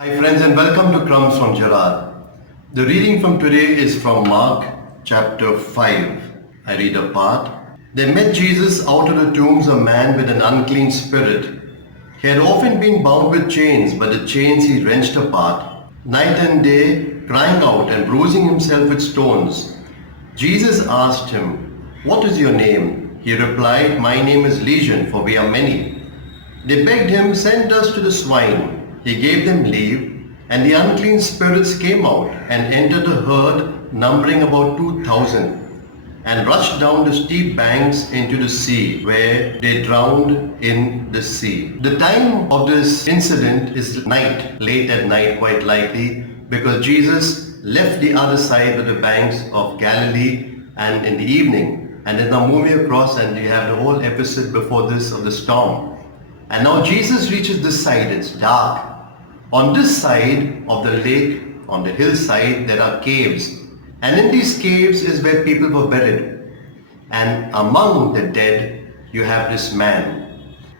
Hi friends and welcome to Crumbz from Gerard. The reading from today is from Mark chapter 5. I read a part. There met Jesus out of the tombs a man with an unclean spirit. He had often been bound with chains, but the chains he wrenched apart, night and day, crying out and bruising himself with stones. Jesus asked him, "What is your name?" He replied, "My name is Legion, for we are many." They begged him, "Send us to the swine." He gave them leave, and the unclean spirits came out and entered the herd, numbering about 2,000, and rushed down the steep banks into the sea, where they drowned in the sea. The time of this incident is night, late at night quite likely, because Jesus left the other side of the banks of Galilee and in the evening, and is now moving across, and you have the whole episode before this of the storm. And now Jesus reaches this side, it's dark. On this side of the lake, on the hillside, there are caves. And in these caves is where people were buried. And among the dead, you have this man.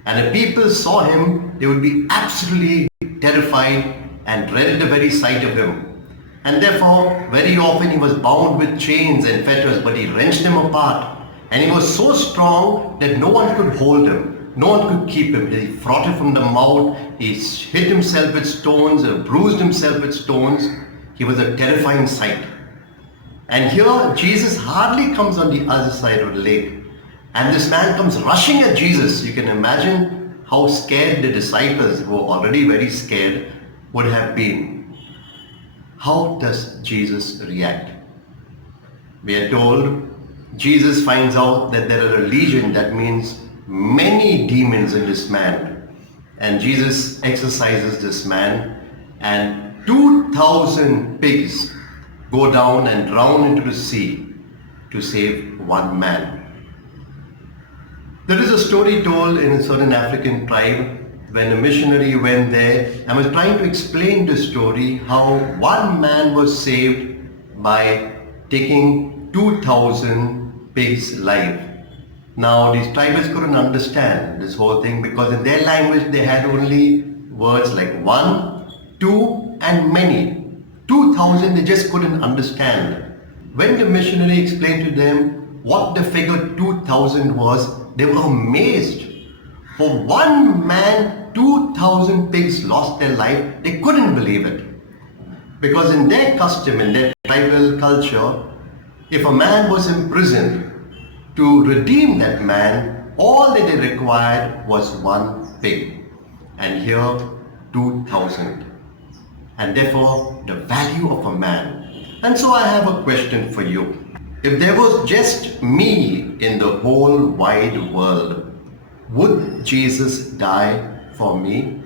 And if people saw him, they would be absolutely terrified and dreaded the very sight of him. And therefore, very often he was bound with chains and fetters, but he wrenched them apart. And he was so strong that no one could hold him. No one could keep him. He frothed from the mouth, he hit himself with stones, bruised himself with stones. He was a terrifying sight. And here Jesus hardly comes on the other side of the lake. And this man comes rushing at Jesus. You can imagine how scared the disciples, who were already very scared, would have been. How does Jesus react? We are told Jesus finds out that there are a legion, that means many demons in this man, and Jesus exorcises this man, and 2,000 pigs go down and drown into the sea to save one man. There is a story told in a certain African tribe when a missionary went there and was trying to explain the story how one man was saved by taking 2,000 pigs' life. Now these tribals couldn't understand this whole thing because in their language they had only words like one, two and many. 2,000 they just couldn't understand. When the missionary explained to them what the figure 2,000 was, they were amazed. For one man, 2,000 pigs lost their life. They couldn't believe it. Because in their custom, in their tribal culture, if a man was imprisoned, to redeem that man, all that they required was one pig. And here, 2,000. And therefore, the value of a man. And so I have a question for you. If there was just me in the whole wide world, would Jesus die for me?